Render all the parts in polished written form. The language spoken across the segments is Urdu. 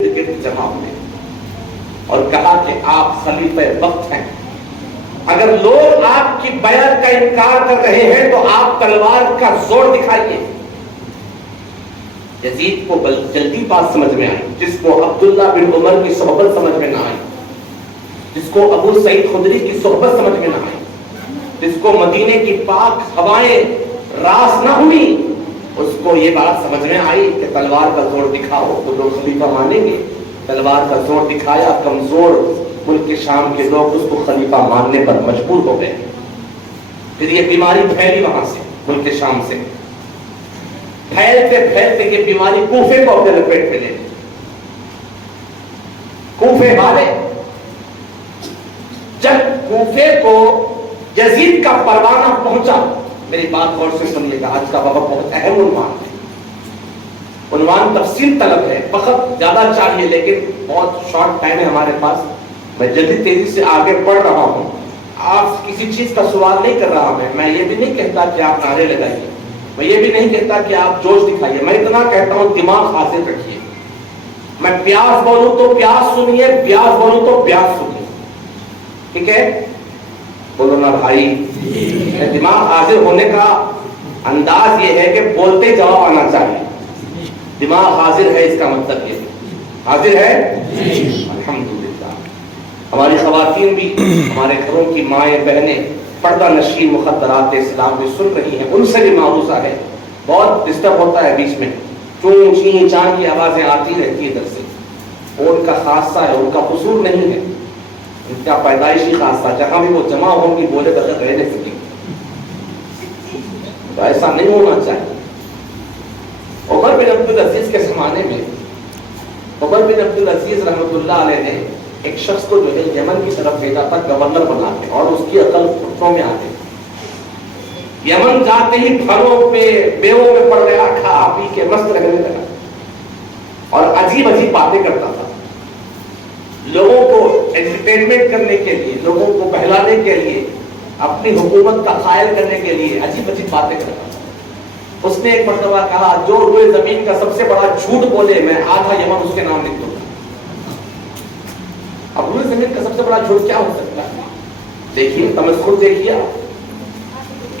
جمع ہوئے اور کہا کہ آپ خلیفہ وقت ہیں، اگر لوگ آپ کی بیعت کا انکار کر رہے ہیں تو آپ تلوار کا زور دکھائیے۔ یزید کو جلدی بات سمجھ میں آئی، جس کو عبداللہ بن عمر کی صحبت سمجھ میں نہ آئی، جس کو ابو سعید خدری کی صحبت سمجھ میں نہ آئی، جس کو مدینے کی پاک ہوائیں راس نہ ہوئی، اس کو یہ بات سمجھ میں آئی کہ تلوار کا زور دکھاؤ تو لوگ خلیفہ مانیں گے۔ تلوار کا زور دکھایا، کمزور ملک شام کے لوگ اس کو خلیفہ ماننے پر مجبور ہو گئے۔ پھر یہ بیماری پھیلی وہاں سے، ملک شام سے پھیلتے پھیلتے یہ بیماری کوفے کو اپنے لپیٹ میں لے لی۔ کوفے والے جب کوفے کو یزید کا پروانہ پہنچا، میری بات غور سے سنیے گا، آج کا وقت بہت اہم عنوان ہے، عنوان تفصیل طلب ہے، وقت زیادہ چاہیے لیکن بہت شارٹ ٹائم ہے ہمارے پاس، میں جلدی تیزی سے آگے بڑھ رہا ہوں۔ آپ کسی چیز کا سوال نہیں کر رہا میں یہ بھی نہیں کہتا کہ آپ نعرے لگائیے، میں یہ بھی نہیں کہتا کہ آپ جوش دکھائیے، میں اتنا کہتا ہوں دماغ حاضر رکھیے۔ میں پیاس بولوں تو پیاس سنیے، پیاس بولوں تو پیاس سنیے، ٹھیک ہے؟ بولو نا بھائی۔ دماغ حاضر ہونے کا انداز یہ ہے کہ بولتے جواب آنا چاہیے۔ دماغ حاضر ہے، اس کا مطلب یہ حاضر ہے، الحمدللہ۔ ہماری خواتین بھی، ہمارے گھروں کی مائیں بہنیں پردہ نشین مخدرات اسلام بھی سن رہی ہیں، ان سے بھی معروضہ ہے، بہت ڈسٹرب ہوتا ہے بیچ میں، چون چین چان کی آوازیں آتی رہتی ہیں ادھر سے، وہ ان کا خاصہ ہے، ان کا قصور نہیں ہے، ان کا پیدائشی خاصہ، جہاں بھی وہ جمع ہوں گی بولے بغیر رہ نہیں سکیں، تو ایسا نہیں ہونا چاہیے۔ عمر بن عبدالعزیز کے زمانے میں عمر بن عبدالعزیز رحمۃ اللہ علیہ نے ایک شخص کو جو ہے یمن کی طرف بھیجا تھا گورنر بنا کے، اور اس کی عقل گھٹنوں میں آ گئی۔ یمن جاتے ہی گھروں پہ بیووں میں پڑ گیا، کھا پی کے مست رہنے لگا اور عجیب عجیب باتیں کرتا تھا، لوگوں کو انٹرٹینمنٹ کرنے کے لیے، لوگوں کو بہلانے کے لیے، اپنی حکومت کا قائل کرنے کے لیے عجیب عجیب باتیں کرتا تھا۔ اس نے ایک مرتبہ کہا جو روئے زمین کا سب سے بڑا جھوٹ بولے میں آدھا یمن اس کے نام لکھ دوں گا۔ اب روئے زمین کا سب سے بڑا جھوٹ کیا ہو سکتا ہے؟ دیکھیے تمسخر دیکھیے۔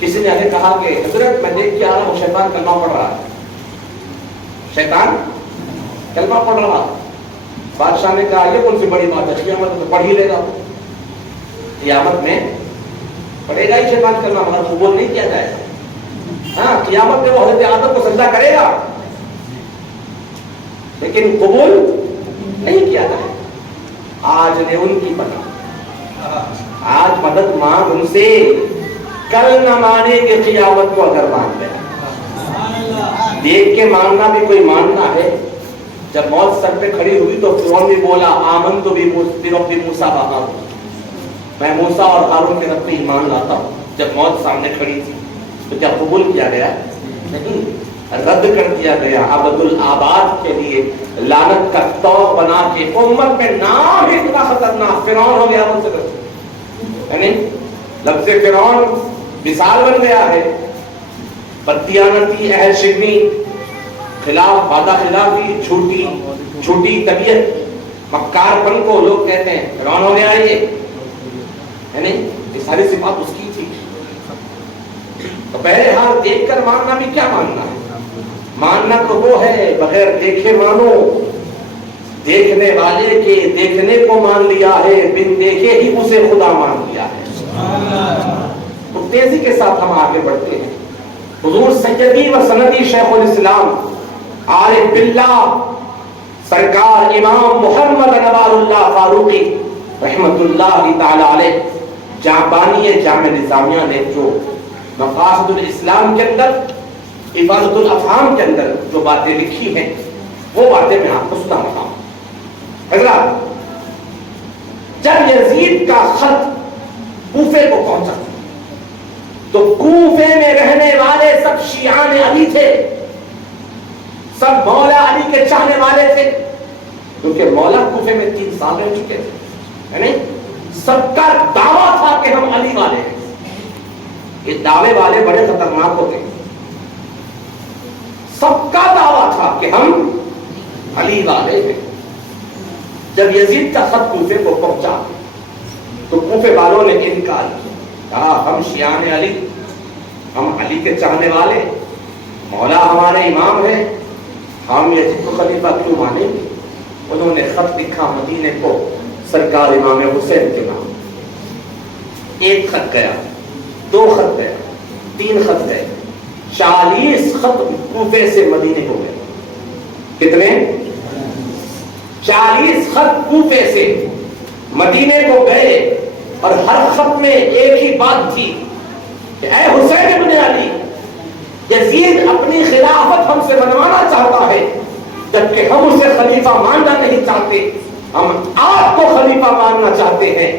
کسی نے ہمیں کہا کہ حضرت میں دیکھ کے آ رہا ہوں شیطان کلمہ پڑھ رہا ہے، شیطان کلمہ پڑھ رہا۔ بادشاہ نے کہا یہ کون سی بڑی بات ہے، قیامت میں پڑھ ہی لے گا، قیامت میں پڑھے گا ہی شیطان کلمہ، مگر قبول نہیں کیا جائے گا۔ ہاں قیامت میں وہ حضرت آدم کو سجدہ کرے گا لیکن قبول نہیں کیا جائے گا۔ آج نے ان کی پناہ، آج مدد مانگ ان سے، کل نہ مانے کہ قیامت کو اگر مان لے۔ دیکھ کے ماننا بھی کوئی ماننا ہے۔ جب موت سر پہ کھڑی ہوئی تو فرعون بھی بولا آمنت برب موسیٰ و ہارون، میں موسیٰ اور ہارون کے رب پہ ایمان لاتا ہوں۔ جب موت سامنے کھڑی تھی تو کیا قبول کیا گیا؟ نہیں، رد کر دیا گیا۔ عبد الآباد کے لیے لعنت کا طوق بنا کے امت میں نام ہی اتنا خطرناک فرعون ہو گیا، ان سے یعنی لفظ فرعون مثال بن گیا ہے۔ بددیانتی، اہل شکنی، خلاف وعدہ خلافی، جھوٹی طبیعت، مکار پن کو لوگ کہتے ہیں فرعون ہو گیا یہ، یعنی یہ ساری صفات اس کی تھی۔ تو بہرحال دیکھ کر ماننا بھی کیا ماننا ہے؟ ماننا تو وہ ہے بغیر دیکھے مانو، دیکھنے والے کے دیکھنے کو مان لیا ہے، بن دیکھے ہی اسے خدا مان لیا ہے۔ تو تیزی کے ساتھ ہم آگے بڑھتے ہیں۔ حضور سیدی و سندی شیخ الاسلام عارف باللہ سرکار امام محمد انوار اللہ فاروقی رحمت اللہ تعالی علیہ جامعانی جامع نظامیہ نے جو مقاصد الاسلام کے اندر، عبادت الافہام کے اندر جو باتیں لکھی ہیں وہ باتیں میں آپ کو سنا رہا ہوں۔ حضرات، جب یزید کا خط کوفے کو پہنچا تو کوفے میں رہنے والے سب شیعان علی تھے، سب مولا علی کے چاہنے والے تھے، کیونکہ مولا کوفے میں 3 سال رہ چکے تھے، یعنی سب کا دعویٰ تھا کہ ہم علی والے ہیں۔ یہ دعوے والے بڑے خطرناک ہوتے ہیں۔ سب کا دعویٰ تھا کہ ہم علی والے ہیں، جب یزید کا خط کوفے کو پہنچا تو کوفے والوں نے انکار کیا، کہا ہم شیعان علی، ہم علی کے چاہنے والے، مولا ہمارے امام ہیں، ہم یزید کو خلیفہ کیوں مانیں گے؟ انہوں نے خط لکھا مدینے کو سرکار امام حسین کے نام۔ ایک خط گیا، 2 خط گیا، 3 خط گئے، 40 خط کوفے سے مدینے کو گئے۔ کتنے؟ 40 خط کوفے سے مدینے کو گئے، اور ہر خط میں ایک ہی بات تھی کہ اے حسین ابن علی، یزید اپنی خلافت ہم سے منوانا چاہتا ہے، جبکہ ہم اسے خلیفہ ماننا نہیں چاہتے، ہم آپ کو خلیفہ ماننا چاہتے ہیں،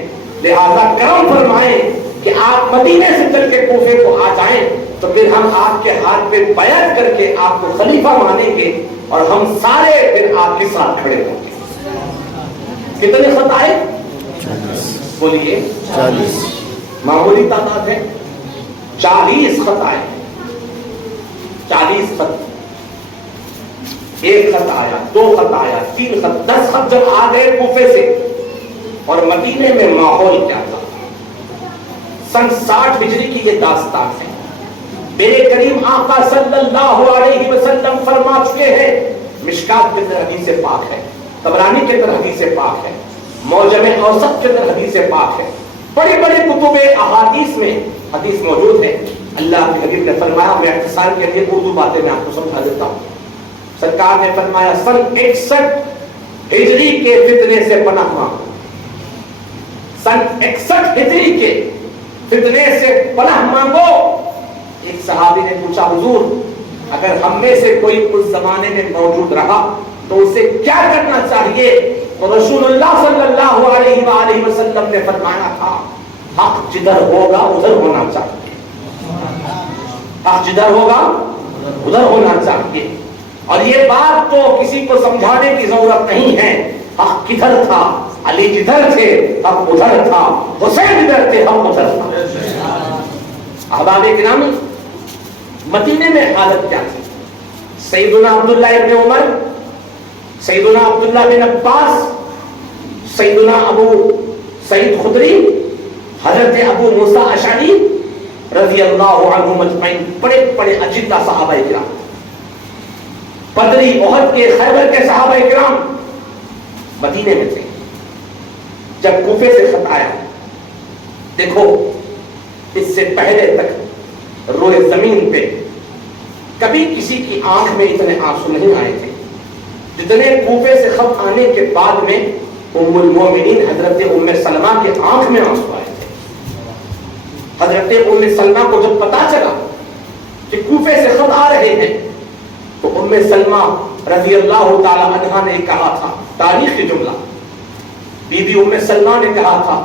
لہذا کرم فرمائیں کہ آپ مدینے سے چل کے کوفے کو آ جائیں، تو پھر ہم آپ کے ہاتھ پہ بیعت کر کے آپ کو خلیفہ مانیں گے، اور ہم سارے پھر آپ کے ساتھ کھڑے ہوں گے۔ کتنے خط آئے؟ بولیے 40۔ معمولی تعداد ہے؟ 40 خط آئے، 40 خط۔ 1 خط آیا، 2 خط آیا، 3 خط، 10 خط جب آ گئے کوفے سے، اور مدینے میں ماحول کیا تھا؟ سن 60 ہجری کی یہ داستان ہے۔ میرے کریم آقا صلی اللہ علیہ وسلم فرما چکے ہیں، مشکات کے اندر حدیث پاک ہے، طبرانی کے اندر حدیث پاک ہے، معجم اوسط کے اندر حدیث پاک ہے، بڑی بڑی کتب احادیث میں حدیث موجود ہے۔ اللہ کے حبیب نے فرمایا، میں اختصار کے لیے اردو باتیں میں آپ کو سمجھا دیتا ہوں۔ سرکار نے فرمایا سن 61 ہجری کے فتنے سے پناہ مانگو، سن 61 ہجری کے فتنے سے پناہ مانگو۔ ایک صحابی نے پوچھا حضور اگر ہم میں سے کوئی اس زمانے میں موجود رہا تو اسے کیا کرنا چاہیے؟ تو رسول اللہ صلی اللہ علیہ وآلہ وسلم نے فرمایا تھا حق جدھر ہوگا ادھر ہونا چاہیے، حق جدھر ہوگا ادھر ہونا چاہیے۔ اور یہ بات تو کسی کو سمجھانے کی ضرورت نہیں ہے، حق کدھر تھا؟ علی جدھر تھے حق ادھر تھا، حسین جدھر تھے حق ادھر تھا۔ احباب گرامی، مدینے میں حالت کیا تھی؟ سیدنا عبداللہ ابن عمر، سیدنا عبداللہ بن عباس، سیدنا ابو سعید خدری، حضرت ابو موسیٰ اشعری رضی اللہ عنہم اجمعین، بڑے بڑے اجدہ صحابہ کرام، بدری احد کے خیبر کے صحابہ کرام مدینے میں تھے۔ جب کوفے سے خط آیا، دیکھو اس سے پہلے تک روئے زمین پہ کبھی کسی کی آنکھ میں اتنے آنسو نہیں آئے تھے جتنے کوفے سے خط آنے کے بعد میں ام المومنین حضرت ام سلمہ کے آنکھ میں آنسو آئے تھے۔ حضرت ام سلمہ کو جب پتا چلا کہ کوفے سے خط آ رہے ہیں تو ام سلمہ رضی اللہ تعالی عنہا نے کہا تھا، تاریخی جملہ، بی بی ام سلمہ نے کہا تھا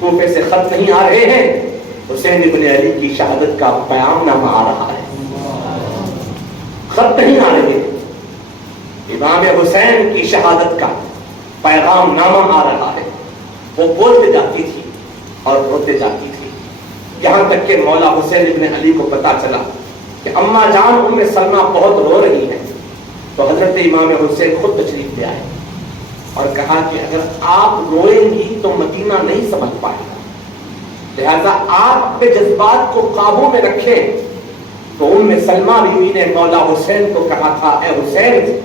کوفے سے خط نہیں آ رہے ہیں، حسین ابن علی کی شہادت کا پیام نامہ آ رہا ہے، خط نہیں آ رہے، امام حسین کی شہادت کا پیغام نامہ آ رہا ہے۔ وہ بولتے جاتی تھی اور روتے جاتی تھی، یہاں تک کہ مولا حسین ابن علی کو پتا چلا کہ اماں جان ام سلمہ بہت رو رہی ہیں، تو حضرت امام حسین خود تشریف لے آئے اور کہا کہ اگر آپ روئیں گی تو مدینہ نہیں سمجھ پائے گا، لہذا آپ اپنے جذبات کو قابو میں رکھیں۔ تو ام سلمہ بیوی نے مولا حسین کو کہا تھا، اے حسین،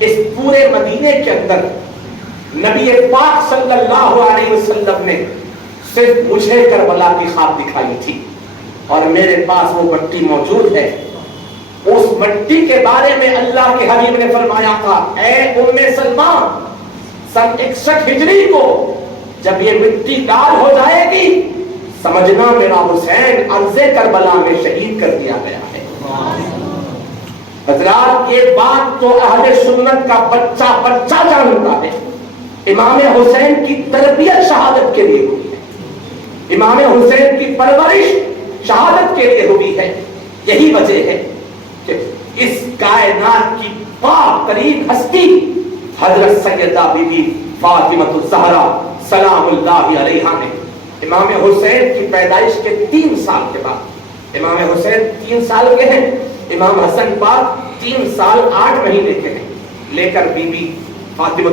اس پورے مدینے کے اندر نبی پاک صلی اللہ علیہ وسلم نے صرف مجھے کربلا کی خواب دکھائی تھی، اور میرے پاس وہ مٹی موجود ہے، اس مٹی کے بارے میں اللہ کے حبیب نے فرمایا تھا، اے ام سلمہ، سن 61 ہجری کو جب یہ مٹی لال ہو جائے گی سمجھنا میرا حسین عرض کربلا میں شہید کر دیا گیا ہے۔ حضرات یہ بات تو اہل سنت کا بچہ بچہ جانتا ہے، امام حسین کی تربیت شہادت کے لیے ہوئی ہے، امام حسین کی پرورش شہادت کے لیے ہوئی ہے۔ یہی وجہ ہے کہ اس کائنات کی پاک ترین ہستی حضرت سیدہ بی بی فاطمہ الزہرا سلام اللہ علیہا نے امام حسین کی پیدائش کے 3 سال کے بعد، امام حسین 3 سال کے ہیں، امام حسن پاک 3 سال 8 مہینے کے ہیں، لے کر بی بی فاطمہ